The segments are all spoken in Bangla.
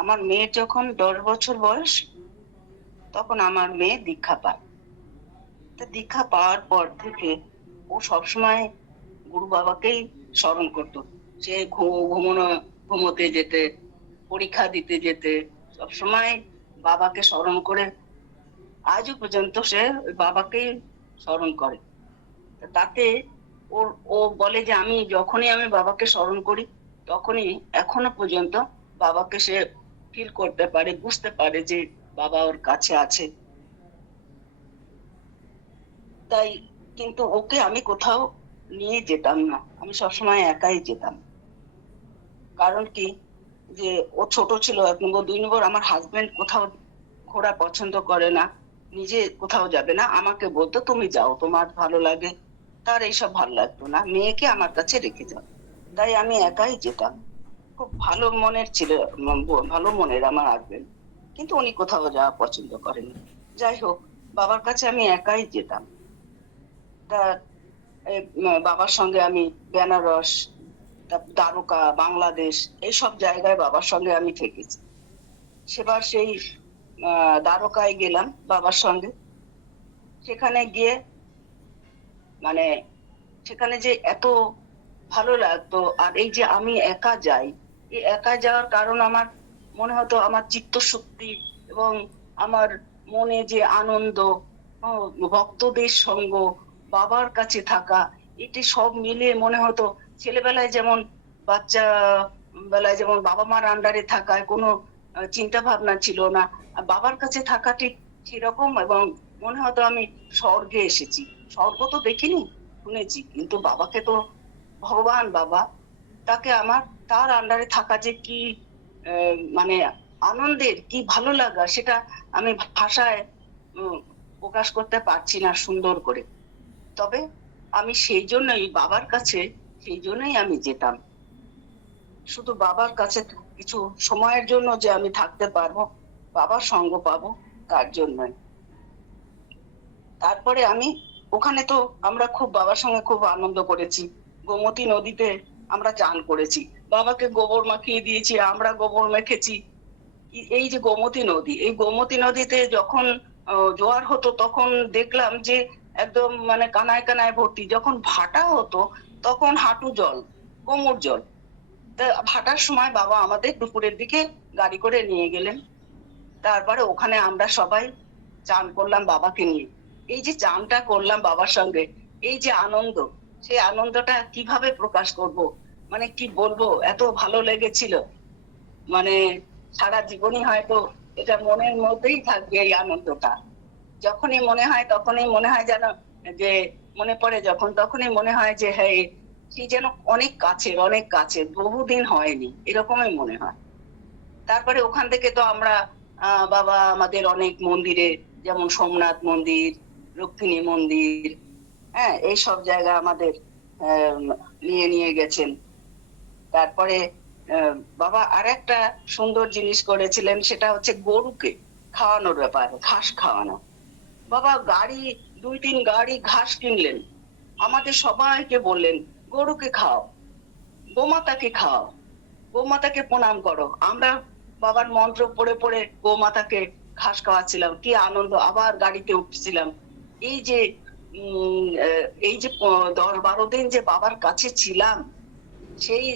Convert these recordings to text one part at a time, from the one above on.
আমার মেয়ের যখন 10 বছর বয়স, তখন আমার মেয়ে দীক্ষা পায়। তা দীক্ষা পাওয়ার পর থেকে ও সবসময় গুরু বাবাকেই স্মরণ করতো। সে ঘুমোতে যেতে, পরীক্ষা দিতে যেতে সবসময় বাবাকে স্মরণ করে আজও পর্যন্ত সে ওই বাবাকেই স্মরণ করে। তাতে ওর ও বলে যে যখনই আমি বাবাকে স্মরণ করি, তখনই এখনো পর্যন্ত বাবাকে সে ফিল করতে পারে, বুঝতে পারে যে বাবা ওর কাছে আছে। তাই কিন্তু ওকে আমি কোথাও নিয়ে যেতাম না, আমি সবসময় একাই যেতাম। কারণ কি, যে ও ছোট ছিল 1 নম্বর, 2 নম্বর আমার হাজবেন্ড কোথাও ঘোরা পছন্দ করে না, নিজে কোথাও যাবে না, আমাকে বলতো তুমি যাও, তোমার ভালো লাগে। তার এইসব ভালো লাগতো না, মেয়েকে আমার কাছে রেখে যাও। তাই আমি একাই যেতাম। খুব ভালো মনের ছিল, ভালো মনের আমার হাজবেন্ড, কিন্তু উনি কোথাও যাওয়া পছন্দ করেনি। যাই হোক, বাবার কাছে আমি একাই যেতাম। তা বাবার সঙ্গে আমি বেনারস, দ্বারকা, বাংলাদেশ, এইসব জায়গায় বাবার সঙ্গে আমি থেকেছি। সেবার সেই দ্বারকায় গেলাম বাবার সঙ্গে। সেখানে গিয়ে মানে সেখানে যে এত ভালো লাগতো। আর এই যে আমি একা যাই, এই একা যাওয়ার কারণ আমার মনে হতো আমার চিত্তশক্তি এবং আমার মনে যে আনন্দ, ভক্তদের সঙ্গ, বাবার কাছে থাকা, এটি সব মিলিয়ে মনে হতো ছেলেবেলায় যেমন, বাচ্চা বেলায় যেমন বাবা মার আন্ডারে থাকায় কোনো চিন্তা ভাবনা ছিল না, আর বাবার কাছে থাকা ঠিক সেরকম। এবং মনে হতো আমি স্বর্গে এসেছি। স্বর্গ তো দেখিনি, শুনেছি, কিন্তু বাবাকে তো ভগবান বাবা, তাকে আমার, তার আন্ডারে থাকা যে কি মানে আনন্দের, কি ভালো লাগা, সেটা আমি ভাষায় উম, প্রকাশ করতে পারছি না সুন্দর করে। তবে আমি সেই জন্যই বাবার কাছে, সেই জন্যই আমি যেতাম, শুধু বাবার কাছে কিছু সময়ের জন্য যে আমি থাকতে পারবো, বাবার সঙ্গ পাবো, তার জন্যই। তারপরে আমি ওখানে তো আমরা খুব বাবার সঙ্গে খুব আনন্দ করেছি। গোমতী নদীতে আমরা চান করেছি, বাবাকে গোবর মাখিয়ে দিয়েছি, আমরা গোবর মেখেছি। এই যে গোমতী নদী, এই গোমতী নদীতে যখন জোয়ার হতো, তখন দেখলাম যে একদম মানে কানায় কানায় ভর্তি। যখন ভাটা হতো, তখন হাঁটু জল, কোমর জল। তা ভাটার সময় বাবা আমাদের দুপুরের দিকে গাড়ি করে নিয়ে গেলেন। তারপরে ওখানে আমরা সবাই চান করলাম বাবাকে নিয়ে। এই যে চানটা করলাম বাবার সঙ্গে, এই যে আনন্দ, সেই আনন্দটা কিভাবে প্রকাশ করব, মানে কি বলবো, এত ভালো লেগেছিল। মানে সারা জীবনই হয়তো এটা মনের মধ্যেই থাকবে এই আনন্দটা। যখনই মনে হয় তখনই মনে হয় যেন, যে মনে পড়ে যখন, তখনই মনে হয় যে হ্যাঁ, সে যেন অনেক কাছের, অনেক কাছের, বহুদিন হয়নি, এরকমই মনে হয়। তারপরে ওখান থেকে তো আমরা বাবা আমাদের অনেক মন্দিরে, যেমন সোমনাথ মন্দির, রুক্মিণী মন্দির, হ্যাঁ, এইসব জায়গা আমাদের আহ, নিয়ে নিয়ে গেছেন। তারপরে আহ, বাবা আর একটা সুন্দর জিনিস করেছিলেন, সেটা হচ্ছে গরুকে খাওয়ানোর ব্যাপার, ঘাস খাওয়ানো। বাবা 2-3 গাড়ি ঘাস কিনলেন, আমাদের সবাইকে বললেন গরুকে খাও, গোমাতাকে খাও, গোমাতাকে প্রণাম করো। আমরা বাবার মন্ত্র পড়ে পড়ে গোমাতাকে ঘাস খাওয়াচ্ছিলাম, কি আনন্দ, আবার গাড়িতে উঠছিলাম। এই যে এই যে 10-12 দিন যে বাবার কাছে ছিলাম, সেই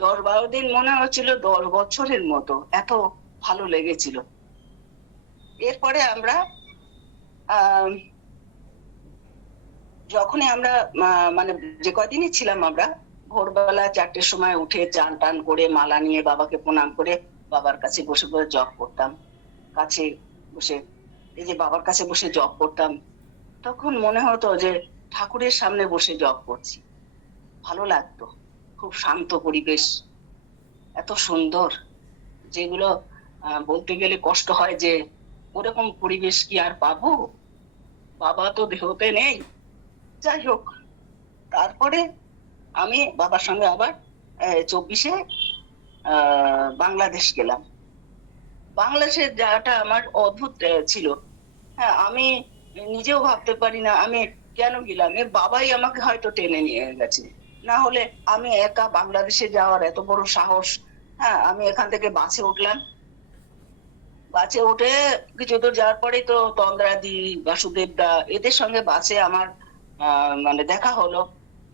10-12 দিন মনে হচ্ছিল 10 বছরের মতো, এত ভালো লেগেছিল। এরপরে আমরা আহ যখনই আমরা মানে যে কদিনই ছিলাম আমরা, ভোরবেলা 4টের সময় উঠে চান টান করে মালা নিয়ে বাবাকে প্রণাম করে বাবার কাছে বসে বসে জপ করতাম। কাছে বসে, এই যে বাবার কাছে বসে জপ করতাম, তখন মনে হতো যে ঠাকুরের সামনে বসে জপ করছি। ভালো লাগতো, খুব শান্ত পরিবেশ, এত সুন্দর, যেগুলো বলতে গেলে কষ্ট হয় যে ওরকম পরিবেশ কি আর পাবো, বাবা তো দেহতে নেই। যাই হোক, তারপরে আমি বাবার সঙ্গে আবার 24-এ বাংলাদেশ গেলাম। বাংলাদেশের জায়গাটা আমার অদ্ভুত ছিল। হ্যাঁ, আমি নিজেও ভাবতে পারি না আমি কেন গেলাম, বাবাই আমাকে হয়তো টেনে নিয়ে গেছে। না হলে আমি একা বাংলাদেশে যাওয়ার এত বড় সাহস, হ্যাঁ, আমি এখান থেকে বাসে উঠলাম, বাসে উঠে কিছু দূর যাওয়ার পরে তো তন্দ্রাদি, বাসুদেব দা এদের সঙ্গে বাসে আমার মানে দেখা হলো।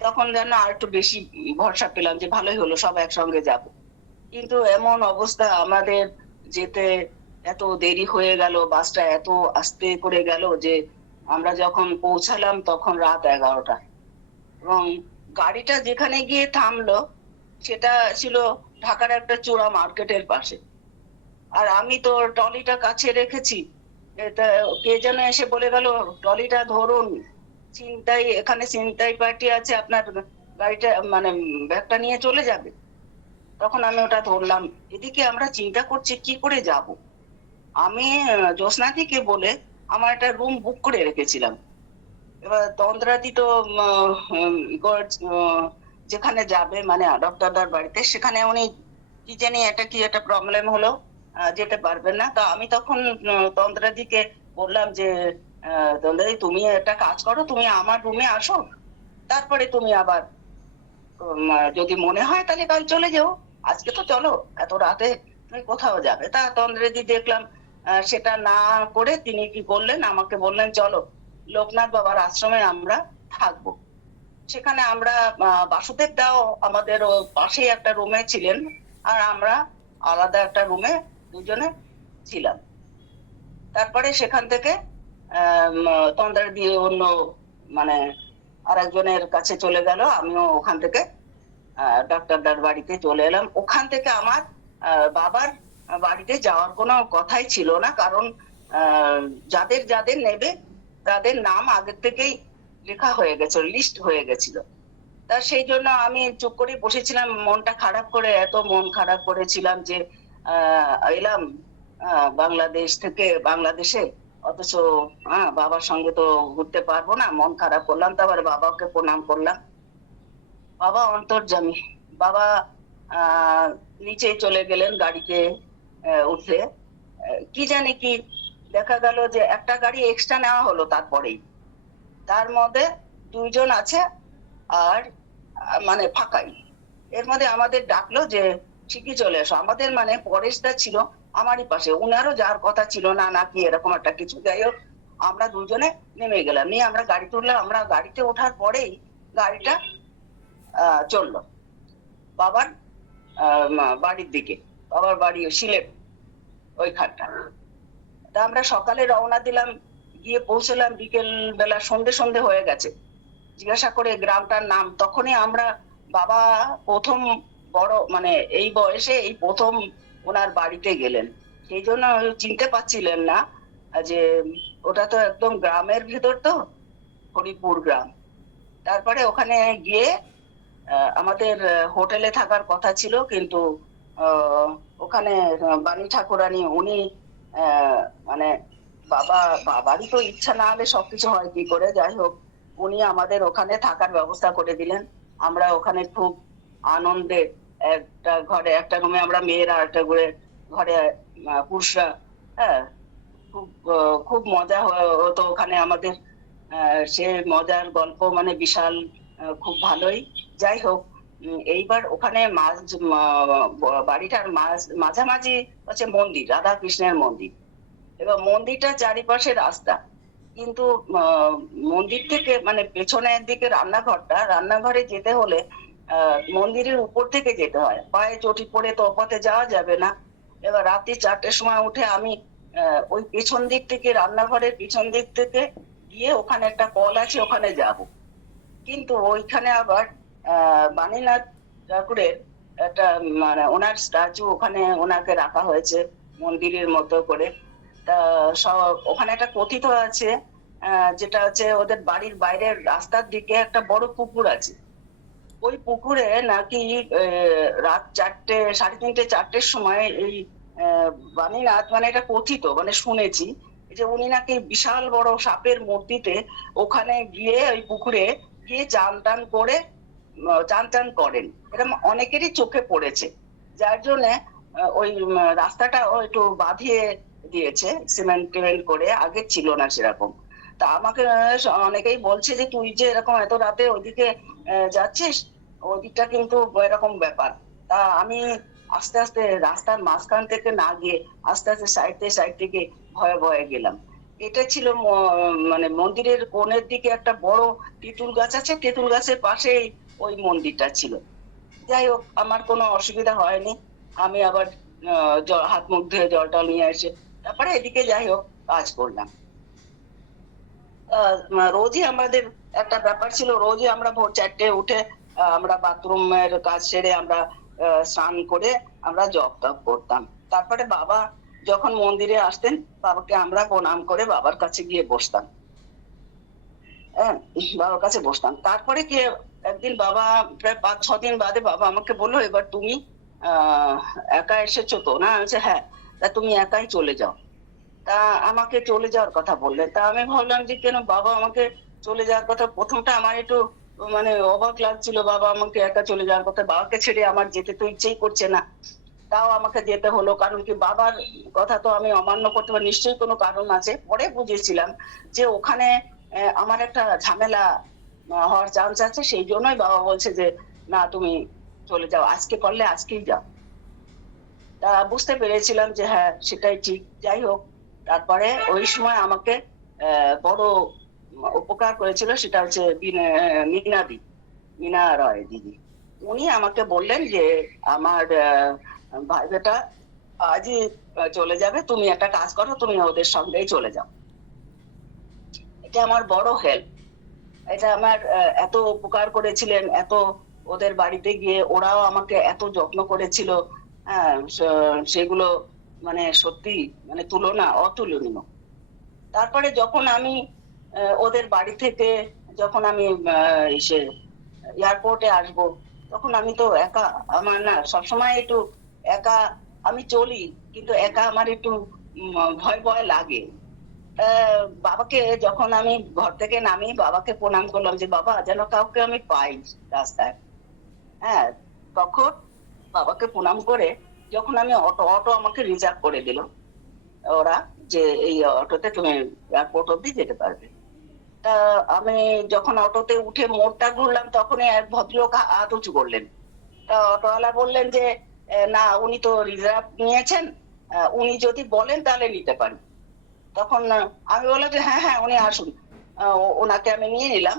তখন যেন আর একটু বেশি ভরসা পেলাম যে ভালোই হলো, সব একসঙ্গে যাব। কিন্তু এমন অবস্থা, আমাদের যেতে এত দেরি হয়ে গেল, বাসটা এত আস্তে করে গেল যে আমরা যখন পৌঁছালাম তখন রাত 11টা। এবং গাড়িটা যেখানে গিয়ে থামলো সেটা ছিল ঢাকার একটা চূড়া মার্কেটের পাশে। আর আমি তো ট্রলিটা কাছে রেখেছি, এটা কে যেন এসে বলে গেল, ট্রলিটা ধরুন, ছিনতাই, এখানে ছিনতাই পার্টি আছে, আপনার গাড়িটা মানে ব্যাগটা নিয়ে চলে যাবে। তখন আমি ওটা ধরলাম। এদিকে আমরা চিন্তা করছি কি করে যাব। আমি জ্যোৎস্নাদিকে বলে আমার একটা রুম বুক করে রেখেছিলাম। এবার তন্দ্রাদি তো যেখানে যাবে মানে ডক্টরদার বাড়িতে, সেখানে উনি কি জানি কি একটা প্রবলেম হলো, যেতে পারবেন না। তা আমি তখন তন্দ্রাদিকে বললাম যে তন্দ্রাদি, তুমি একটা কাজ করো, তুমি আমার রুমে আসো, তারপরে তুমি আবার যদি মনে হয় তাহলে কাল চলে যাও, আজকে তো চলো, এত রাতে তুমি কোথাও যাবে। তা তন্দ্রাদি দেখলাম সেটা না করে তিনি কি করলেন, আমাকে বললেন চলো লোকনাথ বাবার আশ্রমে আমরা থাকবো। সেখানে আমরা বাসুদেব দাও আমাদের পাশেই একটা রুমে ছিলেন, আর আমরা আলাদা একটা রুমে দুজনে ছিলাম। তারপরে সেখান থেকে তন্দ্রা দিয়ে অন্য মানে আরেকজনের কাছে চলে গেল, আমিও ওখান থেকে ডাক্তারদার বাড়িতে চলে এলাম। ওখান থেকে আমার বাবার বাড়িতে যাওয়ার কোনো কথাই ছিল না, কারণ যাদের যাদের নেবে তাদের নাম আগের থেকেই লেখা হয়ে গেছে, লিস্ট হয়ে গেছিল। তা সেই জন্য আমি চুপ করে বসেছিলাম, মনটা খারাপ করে, এত মন খারাপ করেছিলাম যে এলাম বাংলাদেশ থেকে বাংলাদেশে, অথচ বাবার সঙ্গে তো ঘুরতে পারবো না। মন খারাপ করলাম, তারপর বাবাকে প্রণাম করলাম। বাবা অন্তর্যামী। বাবা নিচে চলে গেলেন গাড়িতে উঠে। কি জানি কি দেখা গেল যে একটা গাড়ি এক্সট্রা নেওয়া হলো, তারপরেই তার মধ্যে দুইজন আছে আর মানে ফাঁকাই। এর মধ্যে আমাদের ডাকলো যে ঠিকই চলে এসো। আমাদের মানে পরেশদা ছিল আমারই পাশে, উনারও যার কথা ছিল না নাকি এরকম একটা কিছু। যাই হোক, আমরা দুজনে নেমে গেলাম, নিয়ে আমরা গাড়ি তুললাম। আমরা গাড়িতে ওঠার পরেই গাড়িটা চললো বাবার বাড়ির দিকে, বাবার বাড়ি সিলেট ওইখানটা। তা আমরা সকালে রওনা দিলাম, গিয়ে পৌঁছলাম বিকেল বেলা, সন্ধে সন্ধে হয়ে গেছে। জিজ্ঞাসা করে গ্রামটার নাম, তখনই আমরা, বাবা প্রথম বড় মানে এই বয়সে এই প্রথম ওনার বাড়িতে গেলেন, সেই জন্য চিনতে পারছিলেন না যে ওটা তো একদম গ্রামের ভিতর, তো হরিপুর গ্রাম। তারপরে ওখানে গিয়ে আমাদের হোটেলে থাকার কথা ছিল, কিন্তু ওখানে বাণী ঠাকুরানী উনি মানে বাবারই তো ইচ্ছা না হলে সবকিছু হয় কি করে। যাই হোক, উনি আমাদের ওখানে থাকার ব্যবস্থা করে দিলেন। আমরা ওখানে খুব আনন্দে একটা ঘরে, একটা রুমে আমরা মেয়েরা, একটা ঘরে পুরুষরা। হ্যাঁ, খুব খুব মজা হতো ওখানে আমাদের। সে মজার গল্প মানে বিশাল, খুব ভালোই। যাই হোক, এইবার ওখানে বাড়িটার মাঝামাঝি হচ্ছে মন্দির, রাধা কৃষ্ণের মন্দির। এবার মন্দিরটা চারিপাশে রাস্তা, কিন্তু মন্দির থেকে মানে পেছনের দিকে রান্নাঘরে যেতে হলে মন্দিরের উপর থেকে যেতে হয়, পায়ে চটি পড়ে তো পথে যাওয়া যাবে না। এবার রাত্রি 4টের সময় উঠে আমি ওই পেছন দিক থেকে, রান্নাঘরের পিছন দিক থেকে গিয়ে, ওখানে একটা কল আছে, ওখানে যাব। কিন্তু ওইখানে আবার বাণীনাথ ঠাকুরের একটা মানে ওনার স্ট্যাচু, ওখানে ওনাকে রাখা হয়েছে মন্দিরের মতো করে। তা সব ওখানে একটা কথিত আছে, যেটা হচ্ছে ওদের বাড়ির বাইরের রাস্তার দিকে একটা বড় পুকুর আছে। ওই পুকুরে নাকি রাত 4টে, 3:30, 4টের সময় এই বাণীনাথ, মানে এটা কথিত, মানে শুনেছি যে উনি নাকি বিশাল বড় সাপের মূর্তিতে ওখানে গিয়ে ওই পুকুরে গিয়ে চান টান করেন। এরকম অনেকেরই চোখে পড়েছে, যার জন্য ওই রাস্তাটাও একটু বাঁধিয়ে দিয়েছে সিমেন্ট টিমেন্ট করে, আগে ছিল না সেরকম। তা আমাকে অনেকেই বলছে যে তুই যে এরকম এত রাতে ওইদিকে যাচ্ছিস, ওইদিকটা কিন্তু এরকম ব্যাপার। তা আমি আস্তে আস্তে রাস্তার মাঝখান থেকে না গিয়ে আস্তে আস্তে সাইড থেকে ভয়ে ভয়ে গেলাম। এটা ছিল মানে মন্দিরের কোণের দিকে একটা বড় তেঁতুল গাছ আছে, তেঁতুল গাছের পাশেই ওই মন্দিরটা ছিল। যাই হোক, আমার কোনো অসুবিধা হয়নি। আমি আবার হাত মুখ ধুয়ে জলটা নিয়ে এসে তারপরে এদিকে যাই হোক কাজ করলাম। রোজই আমাদের একটা ব্যাপার ছিল, রোজই আমরা ভোর 4টে উঠে আমরা বাথরুমের কাজ সেরে আমরা স্নান করে আমরা জপ টপ করতাম। তারপরে বাবা যখন মন্দিরে আসতেন, বাবাকে আমরা প্রণাম করে বাবার কাছে গিয়ে বসতাম। হ্যাঁ, বাবার কাছে বসতাম। তারপরে কি একদিন বাবা প্রায় 5-6 দিন বাদে বাবা আমাকে বললো, এবার তুমি একা এসেছো তো? না, বলছে হ্যাঁ। তা তুমি একাই চলে যাও। তা আমাকে চলে যাওয়ার কথা বললেন। তা আমি ভাবলাম যে কেন বাবা আমাকে চলে যাওয়ার কথা, প্রথমটা আমার একটু মানে অবাক লাগছিল, বাবা আমাকে একা চলে যাওয়ার কথা। বাবাকে ছেড়ে আমার যেতে তো ইচ্ছেই করছে না, তাও আমাকে যেতে হলো। কারণ কি, বাবার কথা তো আমি অমান্য করতে পারি, নিশ্চয়ই কোনো কারণ আছে। পরে বুঝেছিলাম যে ওখানে আমার একটা ঝামেলা হওয়ার চান্স আছে, সেই জন্যই বাবা বলছে যে না তুমি চলে যাও, আজকে পারলে আজকেই যাও। তা বুঝতে পেরেছিলাম যে হ্যাঁ সেটাই ঠিক। যাই হোক, তারপরে ওই সময় আমাকে বড় উপকার করেছিল, সেটা হচ্ছে মিনা রয় দিদি। উনি আমাকে বললেন যে আমার ভাই বেটা আজই চলে যাবে, তুমি একটা কাজ করো, তুমি ওদের সঙ্গেই চলে যাও। এটা আমার বড় হেল্প। এটা আমার এত উপকার করেছিলেন, এত ওদের বাড়িতে গিয়ে ওরাও আমাকে এত যত্ন করেছিল। হ্যাঁ, সেগুলো মানে সত্যি মানে অতুলনীয়। তারপরে যখন আমি ওদের বাড়ি থেকে যখন আমি এয়ারপোর্টে আসব, তখন আমি তো একা, আমার না সবসময় একটু একা আমি চলি, কিন্তু একা আমার একটু ভয় ভয় লাগে। বাবাকে যখন আমি ঘর থেকে নামি, বাবাকে প্রণাম করলাম যে বাবা যেন কাউকে আমি পাই রাস্তায়। হ্যাঁ, তখন বাবাকে প্রণাম করে যখন আমি অটো আমাকে রিজার্ভ করে দিল ওরা, যে এই অটোতে তুমি এয়ারপোর্ট অব্দি যেতে পারবে। তা আমি যখন অটোতে উঠে মোড়টা ঘুরলাম, তখনই এক ভদ্রলোক হাত উঁচু করলেন। তা অটোওয়ালা বললেন যে না, উনি তো রিজার্ভ নিয়েছেন, উনি যদি বলেন তাহলে নিতে পারি। তখন আমি বললাম যে হ্যাঁ হ্যাঁ উনি আসুন। ওনাকে আমি নিয়ে নিলাম,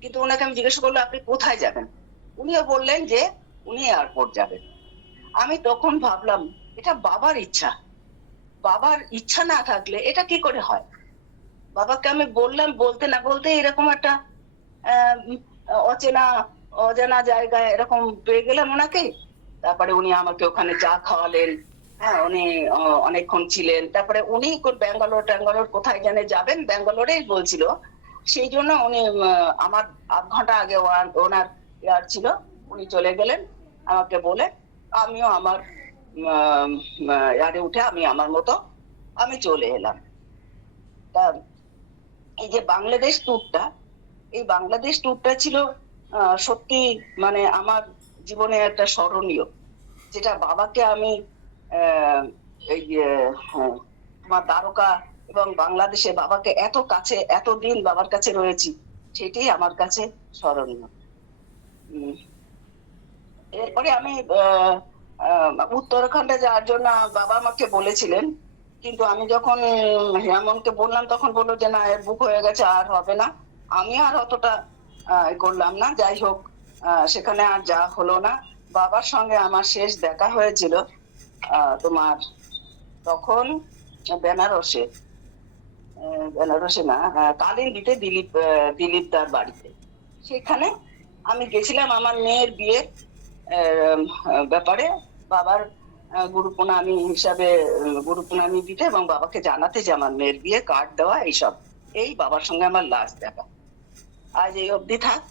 কিন্তু ওনাকে আমি জিজ্ঞেস করলাম আপনি কোথায় যাবেন? উনিও বললেন যে উনি এয়ারপোর্ট যাবেন। আমি তখন ভাবলাম এটা বাবার ইচ্ছা, বাবার ইচ্ছা না থাকলে এটা কি করে হয়? বাবাকে আমি বললাম, বলতে না বলতে এরকম একটা অজানা জায়গায় এরকম পেয়ে গেলাম ওনাকে। তারপরে উনি আমাকে ওখানে চা খাওয়ালেন। হ্যাঁ, উনি অনেকক্ষণ ছিলেন। তারপরে উনি ব্যাঙ্গালোর কোথায় জানে যাবেন, ব্যাঙ্গালোরেই বলছিল। সেই জন্য উনি আমার 8 ঘন্টা আগে ওনার ইয়ার ছিল, উনি চলে গেলেন আমাকে বলে। আমিও আমার ইয়ারে উঠে আমি আমার মতো আমি চলে এলাম। তা এই যে এই বাংলাদেশ ট্যুরটা ছিল সত্যি মানে আমার জীবনে একটা স্মরণীয়, যেটা বাবাকে আমি এই তোমার দ্বারকা এবং বাংলাদেশে বাবাকে এত কাছে এতদিন বাবার কাছে রয়েছি, সেটাই আমার কাছে স্মরণীয়। এরপরে আমি উত্তরাখণ্ডে যাওয়ার জন্য বাবা আমাকে বলেছিলেন, কিন্তু আমি যখন হেমন্তকে বললাম তখন বললো যে না, এর বুক হয়ে গেছে, আর হবে না। আমি আর অতটা করলাম না। যাই হোক, সেখানে আর যা হলো না। বাবার সঙ্গে আমার শেষ দেখা হয়েছিল তোমার তখন বেনারসে না, কালিন্দিতে দিলীপ দার বাড়িতে। সেখানে আমি গেছিলাম আমার মেয়ের বিয়ের ব্যাপারে, বাবার গুরু প্রণামী দিতে এবং বাবাকে জানাতে যে আমার মেয়ের বিয়ে, কার্ড দেওয়া, এইসব। এই বাবার সঙ্গে আমার লাস্ট দেখা। আজ এই অবধি থাক।